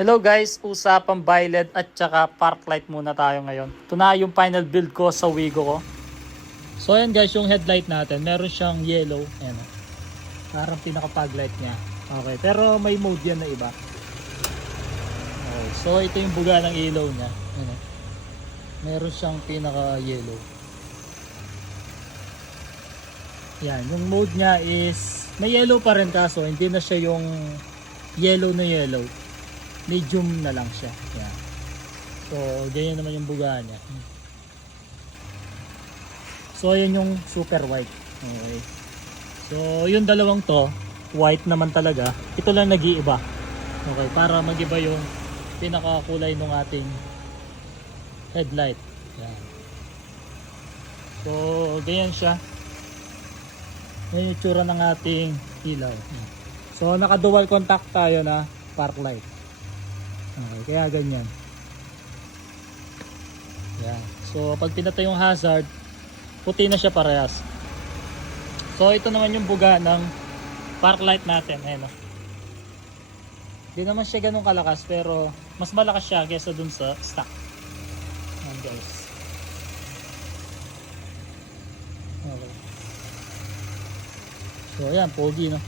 Hello guys, usapang violet at saka park light muna tayo ngayon. Ito na yung final build ko sa Wigo ko. So ayan guys, yung headlight natin, meron siyang yellow. Ayan, parang pinaka-fog light niya. Okay, pero may mode yan na iba. Okay, so ito yung buga ng ilaw niya. Ayan, meron siyang pinaka-yellow. Yan, yung mode niya is may yellow pa rin kaso hindi na siya yung yellow na yellow. Medium na lang siya. Yan. So, ganyan naman yung buga niya. So, ayan yung super white. Okay. So, yung dalawang to, white naman talaga. Ito lang nag-iiba. Okay, para mag-iba yung pinakakulay ng ating headlight. Yan. So, ganyan siya. Yan yung tsura ng ating ilaw. So, naka-dual contact tayo na park light. Okay, kaya ganyan. Yan. So, pag pinatay yung hazard, puti na siya parehas. So, ito naman yung buga ng park light natin. Ayan, oh. Hindi naman siya ganun kalakas, pero mas malakas siya kaysa dun sa stock. Ayan, guys. Okay. So, ayan, pogi, no?